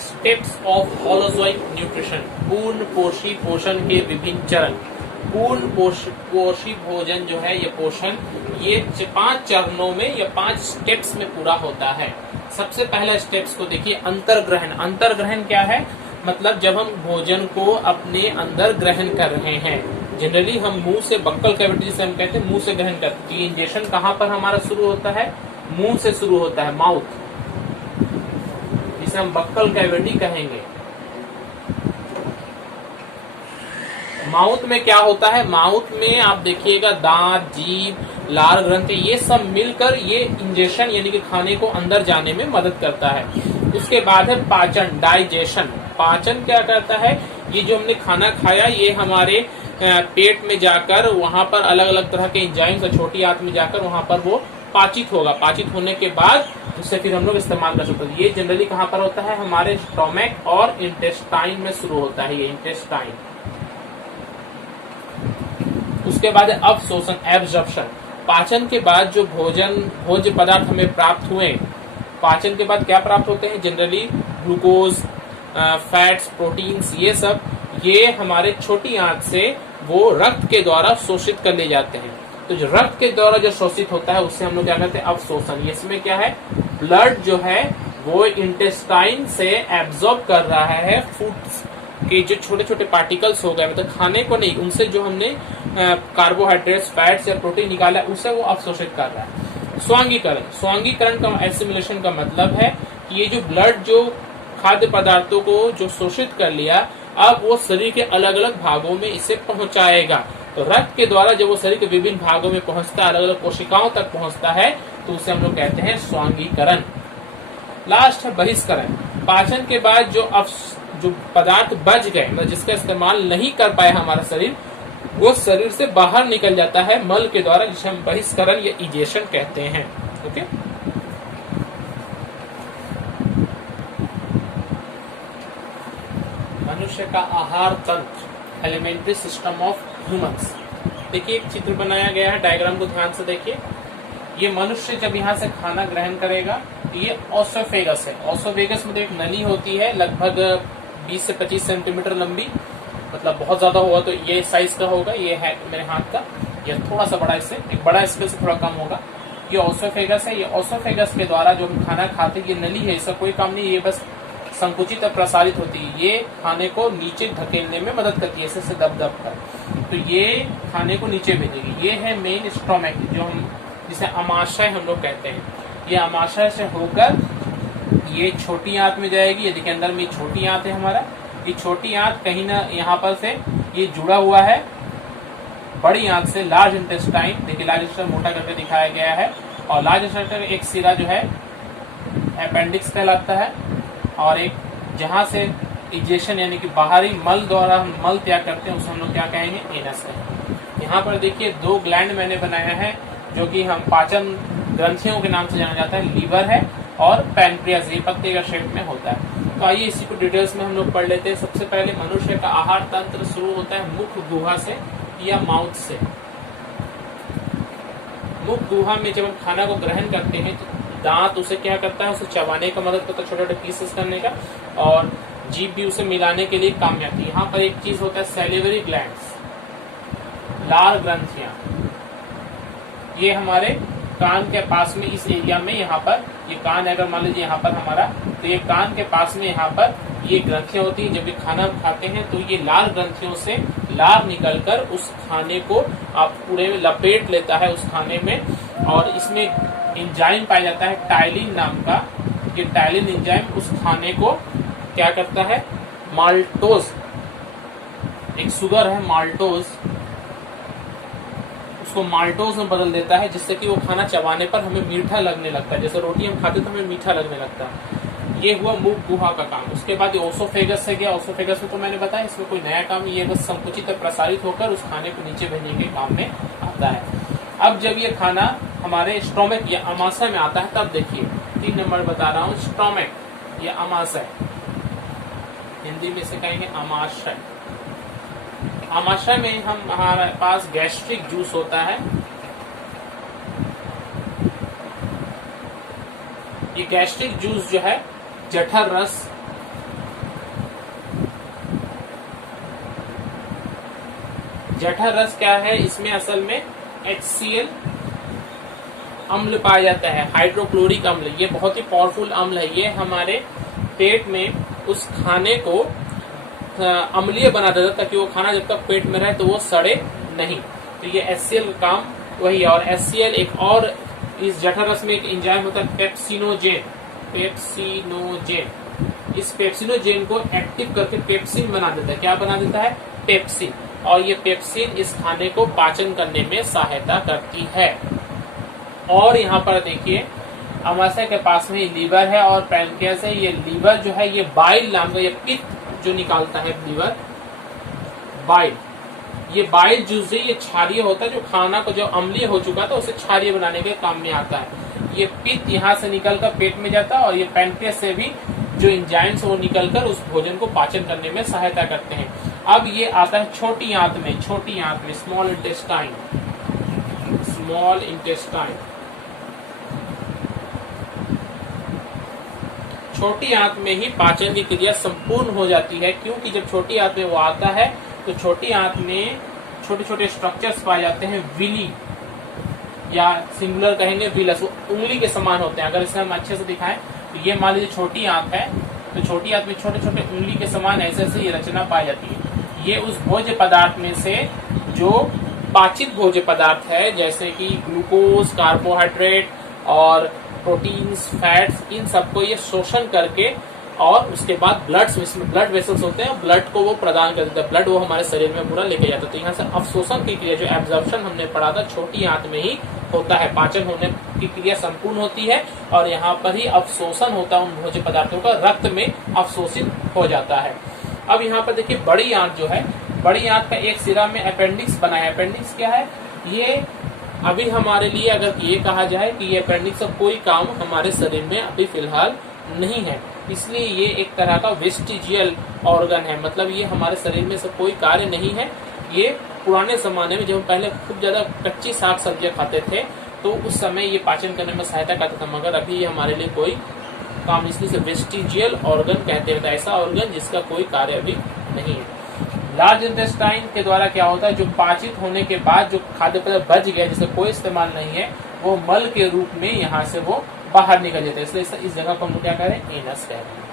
Steps of holozoic nutrition, पूर्ण पोषी पोषण के विभिन्न चरण। पूर्ण पोषी भोजन जो है, ये पोषण, ये 5 चरणों में या 5 स्टेप्स में पूरा होता है। सबसे पहला स्टेप्स को देखिए, अंतर्ग्रहण। अंतर्ग्रहण क्या है? मतलब जब हम भोजन को अपने अंदर ग्रहण कर रहे हैं, जनरली हम मुंह से, बक्कल कैविटी जिसे हम कहते हैं, मुंह से ग्रहण करते हैं। इंजेक्शन कहाँ पर हमारा शुरू होता है? मुंह से शुरू होता है, माउथ, जिसे हम बक्कल कैविटी कहेंगे। माउथ में क्या होता है? माउथ में आप देखिएगा दांत, जीभ, लार ग्रंथि, ये सब मिलकर ये इंजेक्शन यानी कि खाने को अंदर जाने में मदद करता है। उसके बाद है पाचन, डाइजेशन। पाचन क्या करता है? ये जो हमने खाना खाया, ये हमारे पेट में जाकर वहां पर अलग अलग तरह के एंजाइम्स छोटी आंत में जाकर वहां पर वो पाचित होगा। पाचित होने के बाद उससे फिर हम लोग इस्तेमाल कर सकते हैं। ये जनरली कहाँ पर होता है? हमारे स्टोमक और इंटेस्टाइन में शुरू होता है, ये इंटेस्टाइन। उसके बाद है अवशोषण, एब्जॉर्प्शन। पाचन के बाद जो भोज्य पदार्थ हमें प्राप्त हुए, पाचन के बाद क्या प्राप्त होते हैं? जनरली ग्लूकोज, फैट्स, प्रोटीन्स, ये सब, ये हमारे छोटी आंत से वो रक्त के द्वारा शोषित कर ले जाते हैं। तो जो रक्त के द्वारा जो शोषित होता है उससे हम लोग क्या कहते हैं? अवशोषण। इसमें क्या है? ब्लड जो है वो इंटेस्टाइन से एब्जॉर्ब कर रहा है फूड्स के जो छोटे छोटे पार्टिकल्स हो गए, मतलब खाने को नहीं, उनसे जो हमने कार्बोहाइड्रेट्स, फैट्स या प्रोटीन निकाला उसे वो अवशोषित कर रहा है। स्वांगीकरण। स्वांगीकरण का, एसिमिलेशन का मतलब है कि ये जो ब्लड जो खाद्य पदार्थों को जो शोषित कर लिया, अब वो शरीर के अलग अलग भागों में इसे पहुंचाएगा। तो रक्त के द्वारा जब वो शरीर के विभिन्न भागों में पहुंचता है, अलग अलग कोशिकाओं तक पहुंचता है, तो उसे हम लोग कहते हैं स्वांगीकरण। लास्ट है बहिष्करण। पाचन के बाद जो पदार्थ बच गए, मतलब जिसका इस्तेमाल नहीं कर पाया हमारा शरीर, वो शरीर से बाहर निकल जाता है मल के द्वारा, जिसे हम बहिष्करण या इजेशन कहते हैं। ओके, मनुष्य का आहार तंत्र, एलिमेंट्री सिस्टम ऑफ ह्यूमंस। देखिए एक चित्र बनाया गया है, डायग्राम को ध्यान से देखिए। ये मनुष्य जब यहाँ से खाना ग्रहण करेगा, ये ओसोफेगस है। ओसोफेगस में तो एक नली होती है लगभग 20 से 25 सेंटीमीटर लंबी, मतलब बहुत ज्यादा होगा तो ये साइज का होगा, ये है मेरे हाथ का, ये थोड़ा सा बड़ा, इससे एक बड़ा स्केल से थोड़ा कम होगा। ये ओसोफेगस है। ये ओसोफेगस के द्वारा जो हम खाना खाते हैं, ये नली है, इसका कोई काम नहीं, ये बस संकुचित और प्रसारित होती है। ये खाने को नीचे धकेलने में मदद करती है, ऐसे दब दब कर, तो ये खाने को नीचे भेजेगी। ये है मेन स्टोमक, जो हम जिसे अमाशय हम लोग कहते हैं। ये अमाशय से होकर ये छोटी आंत में जाएगी। ये देखिए अंदर में छोटी आंत है हमारा, ये छोटी आंत कहीं ना यहाँ पर से ये जुड़ा हुआ है बड़ी आंत से, लार्ज इंटेस्टाइन। देखिए लार्ज इंटेस्टाइन मोटा करके दिखाया गया है, और लार्ज इंटेस्टाइन एक सिरा जो है अपेंडिक्स कहलाता है, और एक जहां से इजेशन यानी कि बाहरी मल द्वारा हम मल त्याग करते हैं उसे हम लोग क्या कहेंगे? एनस है। यहाँ पर देखिए 2 ग्लैंड मैंने बनाया है जो कि हम पाचन ग्रंथियों के नाम से जाना जाता है, लीवर है और पैनक्रियाज, ये पत्ते का शेप में होता है। तो आइए इसी को डिटेल्स में हम लोग पढ़ लेते हैं। सबसे पहले मनुष्य का आहार तंत्र शुरू होता है मुख गुहा से या माउथ से। मुख गुहा में जब हम खाना को ग्रहण करते हैं तो दांत उसे क्या करता है? उसे चबाने का मदद करता है, छोटे छोटे पीसेस करने का, और जीभ भी उसे मिलाने के लिए काम में आती है। यहाँ पर एक चीज होता है सैलिवरी ग्लैंड्स, लार ग्रंथियां। ये हमारे कान के पास में इस एरिया में, यहाँ पर ये कान है, अगर मान लीजिए यहाँ पर हमारा, तो ये कान के पास में यहाँ पर ये ग्रंथियां होती है। जब ये खाना खाते हैं तो ये लार ग्रंथियों से लार निकलकर उस खाने को आप पूरे में लपेट लेता है उस खाने में, और इसमें एंजाइम पाया जाता है टाइलिन नाम का। ये टाइलिन एंजाइम उस खाने को क्या करता है? माल्टोज, एक शुगर है माल्टोज, उसको माल्टोज में बदल देता है, जिससे कि वो खाना चबाने पर हमें मीठा लगने लगता है। जैसे रोटी हम खाते तो हमें मीठा लगने लगता है। ये हुआ मुख गुहा का काम। उसके बाद ये ओसोफेगस से गया। ओसोफेगस में तो मैंने बताया इसमें कोई नया काम, ये बस संकुचित और प्रसारित होकर उस खाने को नीचे भेजने के काम में आता है। अब जब ये खाना हमारे स्टोमक या अमाशय में आता है, तब देखिए 3 नंबर बता रहा हूँ, स्टोमक या अमाशय, हिंदी में से कहेंगे अमाशय। अमाशय में हमारे पास गैस्ट्रिक जूस होता है। ये गैस्ट्रिक जूस जो है जठर रस जठर रस क्या है, इसमें असल में HCl अम्ल पाया जाता है, हाइड्रोक्लोरिक अम्ल। ये बहुत ही पावरफुल अम्ल है, ये हमारे पेट में उस खाने को अम्लीय बना देता है, ताकि वो खाना जब तक पेट में रहे तो वो सड़े नहीं। तो ये HCl का काम वही है। और HCl एक और इस जठर रस में एक एंजाइम होता है पेप्सिनोजेन। इस पेप्सिनोजेन को एक्टिव करके पेप्सिन बना देता है। क्या बना देता है? पेप्सिन। और ये पेप्सिन इस खाने को पाचन करने में सहायता करती है। और यहाँ पर देखिए अमाशय के पास में लीवर है और पैनक्रियास है। ये लीवर जो है ये बाइल नाम का, ये पित्त जो निकालता है लीवर, बाइल, ये बाइल जूस ये क्षारीय होता है, जो खाना को जो अम्लीय हो चुका था उसे क्षारीय बनाने के काम में आता है। ये पित्त यहाँ से निकलकर पेट में जाता है और ये पैनक्रियास से भी जो एंजाइम्स वो निकलकर उस भोजन को पाचन करने में सहायता करते हैं। अब ये आता है छोटी आंत में, स्मॉल इंटेस्टाइन। छोटी आंत में ही पाचन की क्रिया संपूर्ण हो जाती है, क्योंकि जब छोटी आंत में वो आता है तो छोटी आंत में छोटे छोटे स्ट्रक्चर्स पाए जाते हैं, विली या सिंगुलर कहेंगे विलस, वो उंगली के समान होते हैं। अगर इसे हम अच्छे से दिखाएं तो ये मान लीजिए छोटी आंत है, तो छोटी आंत में छोटे छोटे उंगली के समान ऐसे ऐसे ये रचना पाई जाती है। ये उस भोज्य पदार्थ में से जो पाचित भोज्य पदार्थ है, जैसे कि ग्लूकोज, कार्बोहाइड्रेट और प्रोटीन्स, फैट्स, इन सबको ये शोषण करके और उसके बाद इसमें ब्लड वेसल्स होते हैं, ब्लड को वो प्रदान कर देता है, ब्लड वो हमारे शरीर में पूरा लेके जाता है। तो यहाँ से अवशोषण की क्रिया, जो एब्जॉर्प्शन हमने पढ़ा था, छोटी आंत में ही होता है। पाचन होने की क्रिया संपूर्ण होती है और यहाँ पर ही अवशोषण होता है, उन भोज्य पदार्थों का रक्त में अवशोषित हो जाता है। अब यहाँ पर देखिए बड़ी आंत जो है, बड़ी आंत का एक सिरा में अपेंडिक्स बना है। अपेंडिक्स क्या है? ये अभी हमारे लिए अगर ये कहा जाए कि ये अपेंडिक्स का कोई काम हमारे शरीर में अभी फिलहाल नहीं है, इसलिए ये एक तरह का वेस्टिजियल ऑर्गन है। मतलब ये हमारे शरीर में सब कोई कार्य नहीं है। ये पुराने जमाने में जब हम पहले खूब ज्यादा कच्ची साग सब्जियां खाते थे तो उस समय ये पाचन करने में सहायता करता था, मगर अभी ये हमारे लिए कोई काम, इसलिए वेस्टिजियल ऑर्गन कहते हैं, ऐसा ऑर्गन जिसका कोई कार्य अभी नहीं है। लार्ज इंटेस्टाइन के द्वारा क्या होता है, जो पाचित होने के बाद जो खाद्य पदार्थ बच गया जिसका कोई इस्तेमाल नहीं है, वो मल के रूप में यहाँ से वो बाहर निकल जाते हैं, इसलिए इस जगह को हम क्या कह रहे हैं? एनस कह रहे हैं।